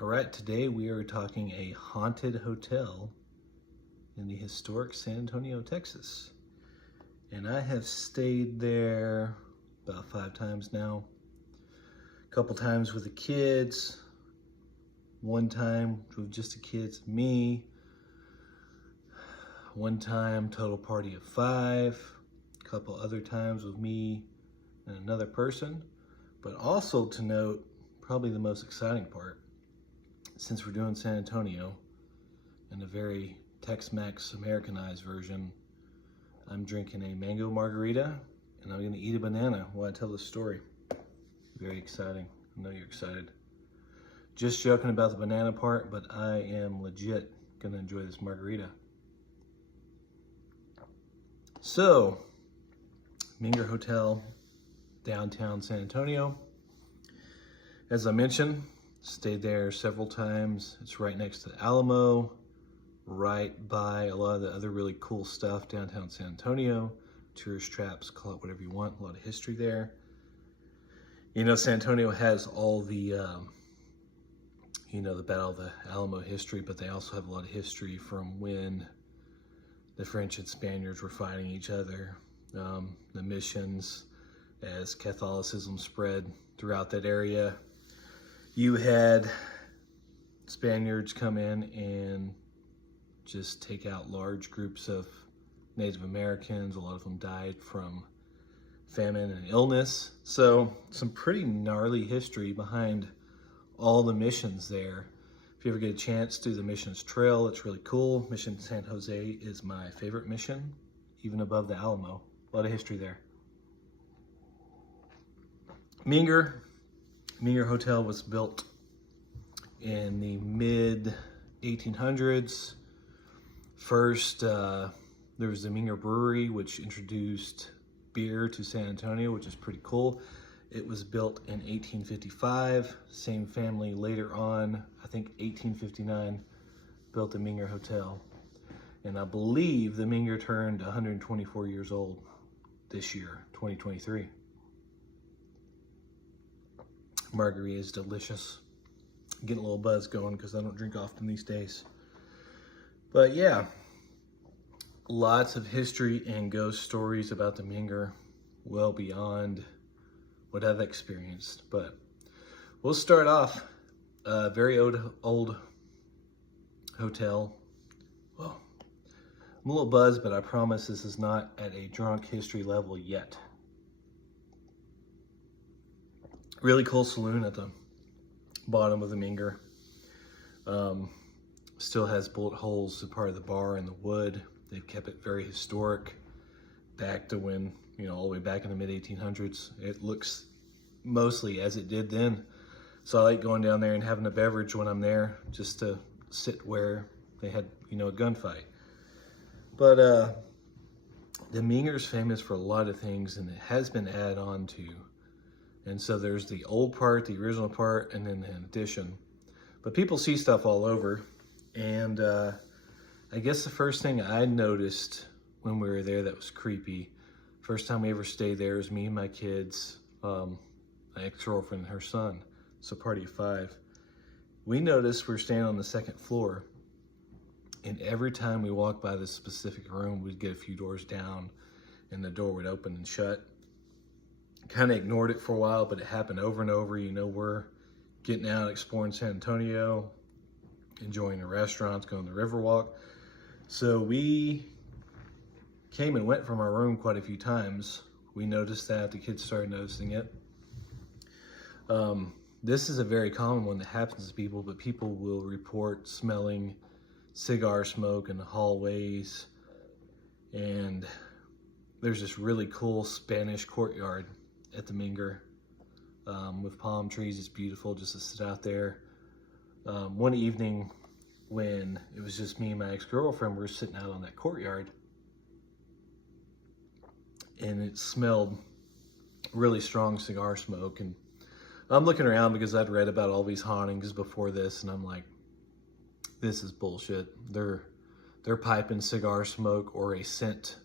All right, today we are talking a haunted hotel in the historic San Antonio, Texas. And I have stayed there about 5 times now. A couple times with the kids, one time with just the kids and me, one time total party of 5, a couple other times with me and another person. But also to note, probably the most exciting part, since we're doing San Antonio in a very Tex-Mex Americanized version, I'm drinking a mango margarita and I'm gonna eat a banana while I tell this story. Very exciting. I know you're excited. Just joking about the banana part, but I am legit gonna enjoy this margarita. So, Menger Hotel, downtown San Antonio. As I mentioned, stayed there several times. It's right next to the Alamo, right by a lot of the other really cool stuff downtown San Antonio. Tourist traps, call it whatever you want. A lot of history there. You know, San Antonio has all the, the Battle of the Alamo history, but they also have a lot of history from when the French and Spaniards were fighting each other. The missions, as Catholicism spread throughout that area. You had Spaniards come in and just take out large groups of Native Americans. A lot of them died from famine and illness. So some pretty gnarly history behind all the missions there. If you ever get a chance, do the missions trail. It's really cool. Mission San Jose is my favorite mission, even above the Alamo. A lot of history there. Menger Hotel was built in the mid 1800s. First, there was the Menger Brewery, which introduced beer to San Antonio, which is pretty cool. It was built in 1855. Same family later on, I think 1859, built the Menger Hotel. And I believe the Menger turned 124 years old this year, 2023. Margarita is delicious. Getting a little buzz going because I don't drink often these days. But yeah, lots of history and ghost stories about the Menger, well beyond what I've experienced. But we'll start off a very old hotel. Well, I'm a little buzzed, but I promise this is not at a drunk history level yet. Really cool saloon at the bottom of the Menger. Still has bullet holes as part of the bar in the wood. They've kept it very historic, back to when, all the way back in the mid 1800s. It looks mostly as it did then. So I like going down there and having a beverage when I'm there, just to sit where they had, a gunfight. But the Menger's famous for a lot of things, and it has been added on to. And so there's the old part, the original part, and then an addition. But people see stuff all over. And I guess the first thing I noticed when we were there that was creepy, first time we ever stayed there was me and my kids, my ex-girlfriend and her son, so party of 5. We noticed we were staying on the 2nd floor, and every time we walked by this specific room, we'd get a few doors down and the door would open and shut. Kind of ignored it for a while, but it happened over and over. We're getting out, exploring San Antonio, enjoying the restaurants, going the Riverwalk. So we came and went from our room quite a few times. We noticed that, the kids started noticing it. This is a very common one that happens to people, but people will report smelling cigar smoke in the hallways. And there's this really cool Spanish courtyard at the Menger with palm trees. It's beautiful just to sit out there. One evening when it was just me and my ex-girlfriend, we were sitting out on that courtyard, and it smelled really strong cigar smoke. And I'm looking around because I'd read about all these hauntings before this, and I'm like, this is bullshit. They're piping cigar smoke or a scent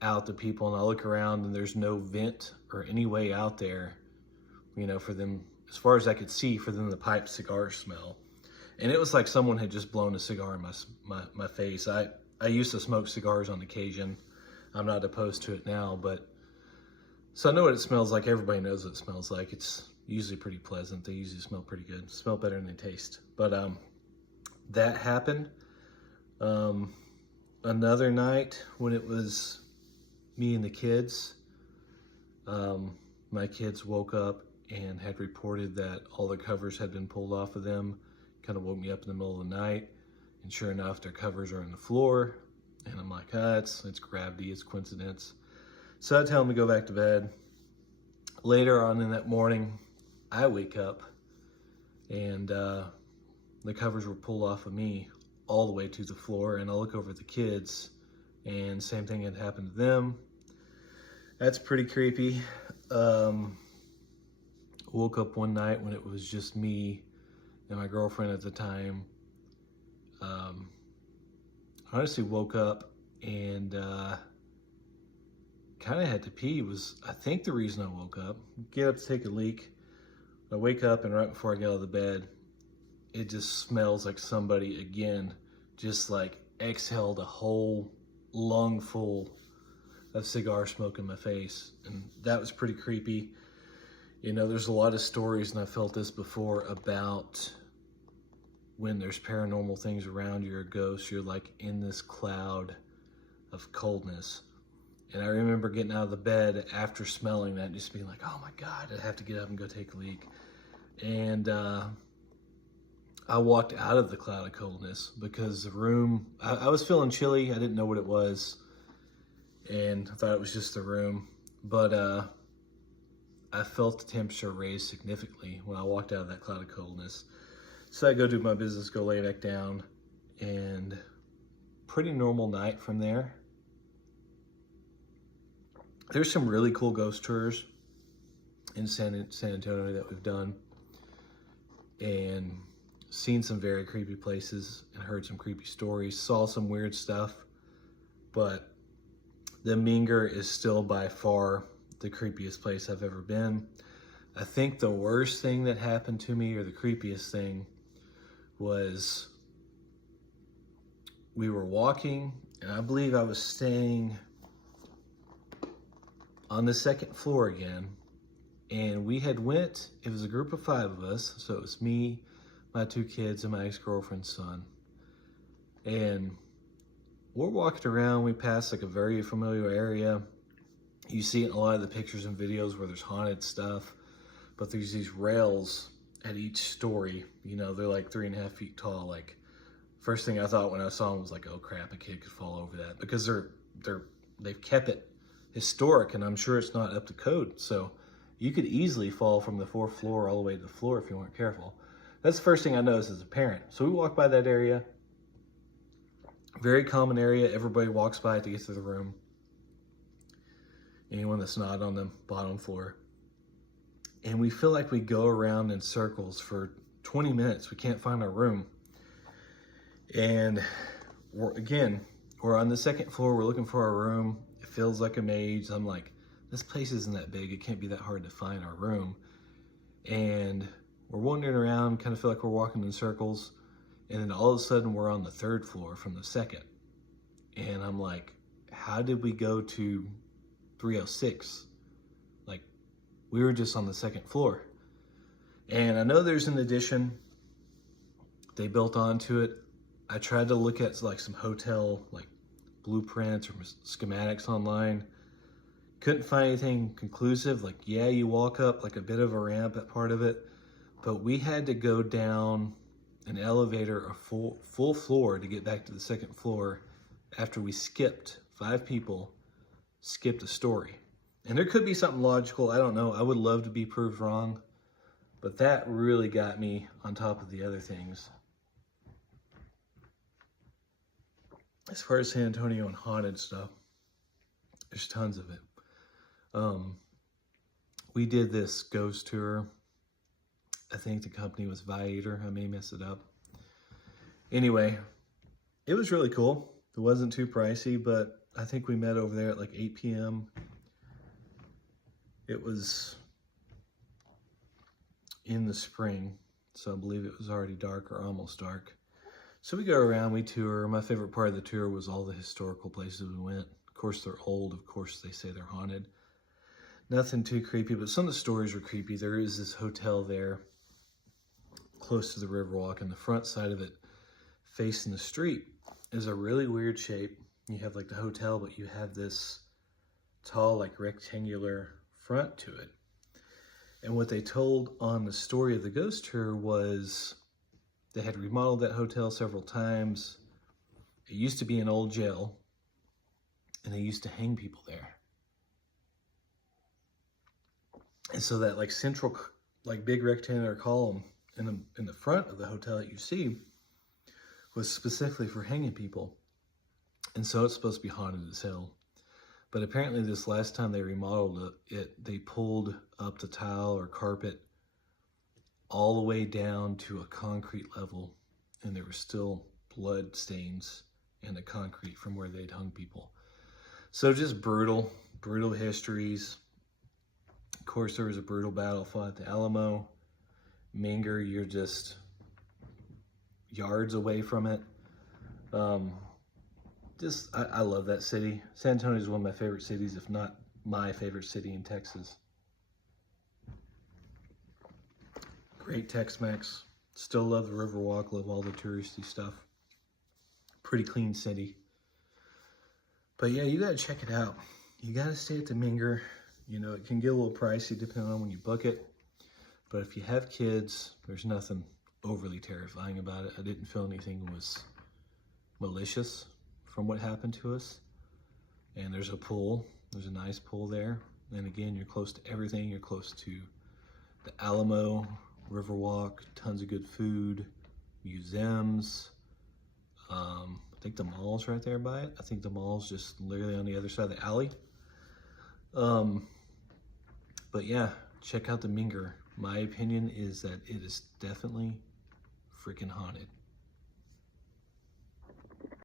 out to people, and I look around and there's no vent or any way out there, for them as far as I could see, for them, the pipe cigar smell. And it was like someone had just blown a cigar in my face. I used to smoke cigars on occasion. I'm not opposed to it now, but so I know what it smells like. Everybody knows what it smells like. It's usually pretty pleasant. They usually smell pretty good. Smell better than they taste. But that happened. Another night when it was me and the kids, my kids woke up and had reported that all the covers had been pulled off of them. Kind of woke me up in the middle of the night, and sure enough, their covers are on the floor. And I'm like, it's gravity, it's coincidence. So I tell them to go back to bed. Later on in that morning, I wake up and the covers were pulled off of me all the way to the floor, and I look over at the kids and same thing had happened to them. That's pretty creepy. Woke up one night when it was just me and my girlfriend at the time. Honestly woke up and kind of had to pee was, I think, the reason I woke up. Get up to take a leak. I wake up, and right before I get out of the bed, it just smells like somebody, again, just like exhaled a whole lung full of cigar smoke in my face. And that was pretty creepy. You know, there's a lot of stories, and I felt this before, about when there's paranormal things around you or ghosts, you're like in this cloud of coldness. And I remember getting out of the bed after smelling that, just being like, oh my God, I have to get up and go take a leak. And I walked out of the cloud of coldness because the room, I was feeling chilly. I didn't know what it was. And I thought it was just the room. But I felt the temperature raise significantly when I walked out of that cloud of coldness. So I go do my business, go lay back down, and pretty normal night from there. There's some really cool ghost tours in San Antonio that we've done, and seen some very creepy places and heard some creepy stories, saw some weird stuff, but the Menger is still by far the creepiest place I've ever been. I think the worst thing that happened to me, or the creepiest thing, was we were walking, and I believe I was staying on the second floor again, and we had it was a group of 5 of us, so it was me, my 2 kids, and my ex-girlfriend's son. And we're walking around, we passed like a very familiar area. You see it in a lot of the pictures and videos where there's haunted stuff, but there's these rails at each story. You know, they're like 3.5 feet tall. Like, first thing I thought when I saw them was like, oh crap, a kid could fall over that, because they've kept it historic, and I'm sure it's not up to code. So you could easily fall from the 4th floor all the way to the floor if you weren't careful. That's the first thing I noticed as a parent. So we walk by that area, very common area. Everybody walks by it to get to the room. Anyone that's not on the bottom floor. And we feel like we go around in circles for 20 minutes. We can't find our room. And we're on the 2nd floor. We're looking for our room. It feels like a maze. I'm like, this place isn't that big. It can't be that hard to find our room. And we're wandering around, kind of feel like we're walking in circles. And then all of a sudden we're on the 3rd floor from the 2nd. And I'm like, how did we go to 306? Like, we were just on the 2nd floor. And I know there's an addition. They built onto it. I tried to look at like some hotel like blueprints or schematics online. Couldn't find anything conclusive. Like, yeah, you walk up like a bit of a ramp at part of it, but we had to go down an elevator a full floor to get back to the 2nd floor after we skipped 5 people, skipped a story. And there could be something logical, I don't know. I would love to be proved wrong, but that really got me on top of the other things. As far as San Antonio and haunted stuff, there's tons of it. We did this ghost tour. I think the company was Viator. I may mess it up. Anyway, it was really cool. It wasn't too pricey, but I think we met over there at like 8 p.m. It was, in the spring, so I believe it was already dark or almost dark. So we go around, we tour. My favorite part of the tour was all the historical places we went. Of course, they're old. Of course, they say they're haunted. Nothing too creepy, but some of the stories were creepy. There is this hotel there close to the Riverwalk, and the front side of it, facing the street, is a really weird shape. You have like the hotel, but you have this tall, like rectangular front to it. And what they told on the story of the ghost tour was they had remodeled that hotel several times. It used to be an old jail, and they used to hang people there. And so that like central, like big rectangular column in the front of the hotel that you see was specifically for hanging people. And so it's supposed to be haunted as hell. But apparently this last time they remodeled it, they pulled up the tile or carpet all the way down to a concrete level, and there were still blood stains in the concrete from where they'd hung people. So just brutal histories. Of course, there was a brutal battle fought at the Alamo. Menger, you're just yards away from it. I love that city. San Antonio is one of my favorite cities, if not my favorite city in Texas. Great Tex-Mex. Still love the Riverwalk, love all the touristy stuff. Pretty clean city. But yeah, you gotta check it out. You gotta stay at the Menger. You know, it can get a little pricey depending on when you book it. But if you have kids, there's nothing overly terrifying about it. I didn't feel anything was malicious from what happened to us. And there's a pool. There's a nice pool there. And again, you're close to everything. You're close to the Alamo, Riverwalk, tons of good food, museums. I think the mall's right there by it. I think the mall's just literally on the other side of the alley. But yeah, check out the Menger. My opinion is that it is definitely freaking haunted.